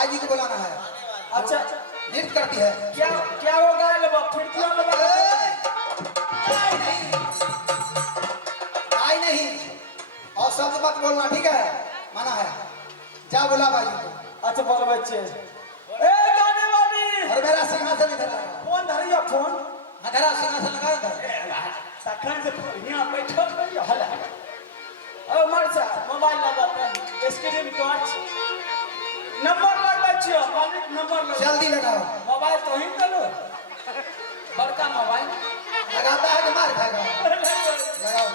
बाजी को बुलाना है। अच्छा नृत्य करती है। क्या क्या वो गाय लबा फिर क्यों लबा गाय नहीं, गाय नहीं और शब्द मत बोलना, ठीक है? माना है। जा बुला बाजी को। अच्छा बोलो बच्चे ए गाने वाली और मेरा सिंहासन इधर लगा। फोन धरिया फोन मेरा सिंहासन लगा इधर। तखन से यहाँ बैठो रहियो हला ओ मरसा मोबाइल लगाते स्क्रीन टच नंबर लगा छियो मालिक नंबर लगा जल्दी लगाओ। मोबाइल तो ही चलो बड़का मोबाइल लगाता है कि मार खाएगा? लगाओ।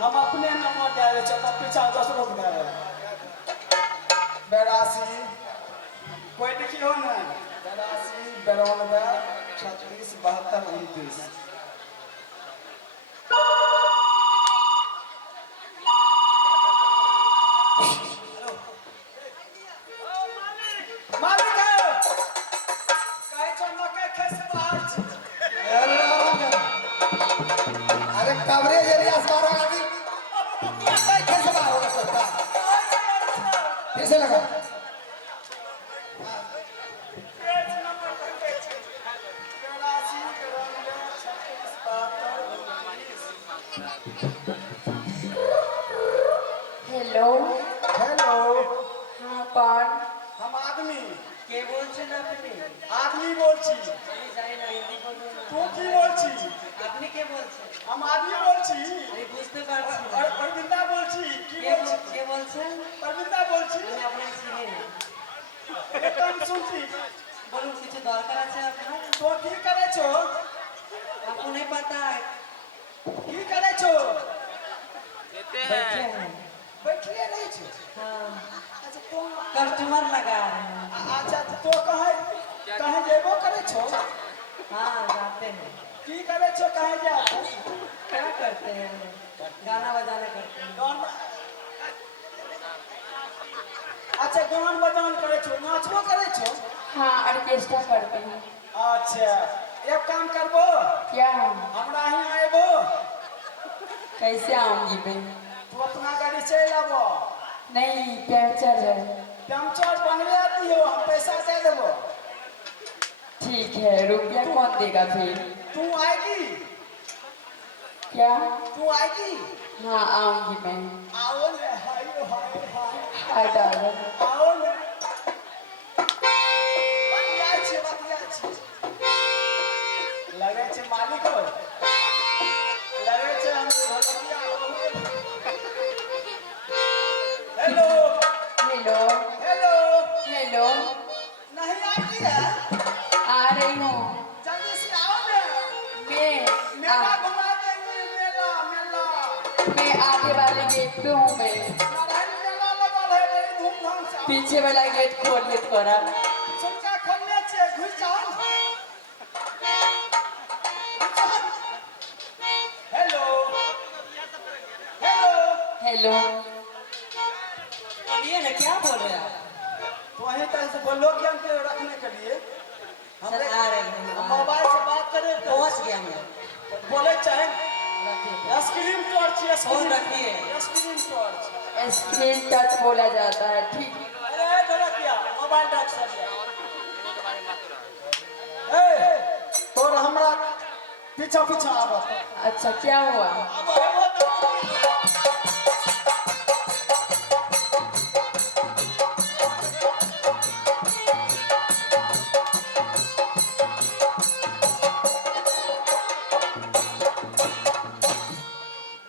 हम अपने नंबर डाले चलता पीछा 10 लोग डाले 82 कोई लिखी हो ना 82 92 36 72 29 मालिक है कहे चलो के खेस बाहर अरे कवरेज एरिया से बाहर होगा कि कैसे बाहर होगा सकता? फिर से लगा। हेलो हेलो हाँ कौन हम आदमी কে বলছেন আপনি आदमी बोलছি আমি জানি না হিন্দি বলুন না तू की बोलছি আপনি কে বলছেন हम आदमी बोलছি আমি বুঝতে পারছি না और परविंदा बोलছি की बोलছি কে বলছেন परविंदा बोलছি আমি আপনাকে চিনি না एकदम सुनती বলুন কিছু দরকার আছে আপনার तो की करे छो आपको नहीं पता है की करे छो बैठे हैं बैठिए नहीं छो हाँ अच्छा तो कस्टमर लगा रहे हैं अच्छा तो कहे कहे जेबो करे छो हाँ जाते हैं की करे छो कहे जा क्या करते हैं गाना बजाना करते हैं अच्छा गान बजान करे छो नाचबो करे छो हाँ ऑर्केस्ट्रा करते हैं अच्छा एक काम करबो क्या हमरा ही आएबो कैसे आऊंगी मैं तू अपना गाड़ी से लाबो नहीं पंचर है पंचर बनवे दियो हम पैसा दे देबो ठीक है रुपया कौन देगा फिर तू आएगी क्या तू आएगी हाँ आऊंगी मैं आओ ले हाय हाय हाय हाय डालो आओ ले बतिया छी लगे छे मालिक हो लगे छे हम भलकिया हेलो हेलो हेलो हेलो नहीं आती है आ रही हूँ जल्दी से आओ ना मेला घुमा देंगे मेला मेला मैं आगे वाले गेट पे हूँ मैं नारायण मेला लगल है बड़ी धूमधाम से पीछे वाला गेट खोल ले थोड़ा सुनका खोलने छे घुस जाओ हेलो हेलो हेलो बोलिए ना क्या बोल रहे हैं तो वहीं तरह से बोलो कि हमके रखने के लिए हम सर आ रहे हैं हम मोबाइल से बात करें तो पहुँच गया मैं बोले चाहे रखिए स्क्रीन टच फोन रखिए स्क्रीन टच स्क्रीन टच बोला जाता है ठीक अरे जरा क्या मोबाइल रख सकते ए तो हमरा पीछा पीछा आबो अच्छा क्या हुआ आबो तो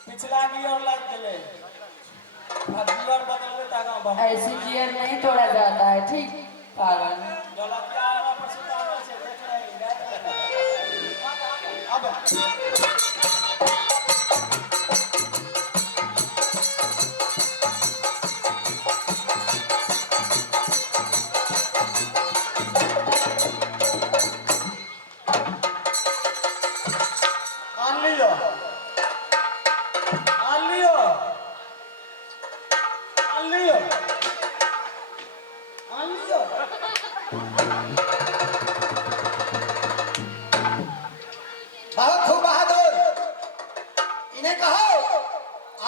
पिछला गियर लग गेले अब गियर बदलबे त आगा बढ़ ऐसे गियर नहीं तोड़ा जाता है ठीक पागल गलतिया वाला पर सुधार से देख रहे हैं अब आन लियो आन लियो आन लियो आन लियो बहुत खूब बहादुर। इन्हें कहो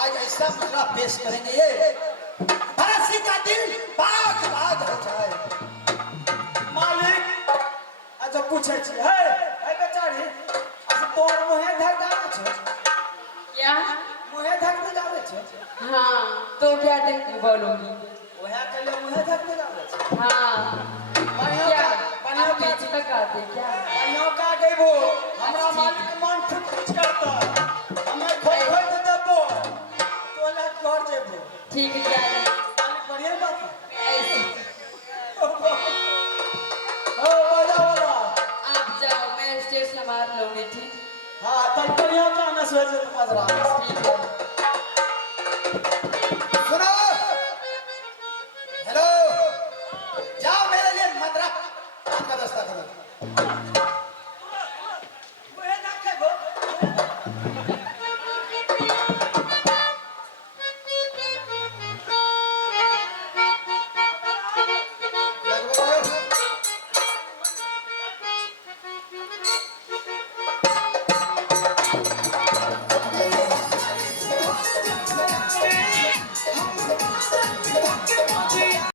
आज ऐसा मुद्रा पेश करेंगे ये भरत का दिल बाग बाग हो जाए। मालिक अच्छा पूछे छी हे हे बेचारी अच्छा तोर मुहे धक गावे छ क्या? मुहे धक दे गावे छ हाँ, तो क्या बोलूंगी? ओहा कले मुहे धक दे गावे छ हाँ, क्या आप पीछे तक आते क्या? कहियो का गइबो हमरा मालिक के मन खुद कुछ करता हमें खोल खोल दे देबो तोला घर जेबो ठीक है क्या है? मालिक बढ़िया बात है ऐसे ओ बजा वाला आप जाओ, मैं स्टेज संभाल लूंगी। ठीक हां तब बढ़िया का ना सोचे मजरा ठीक है।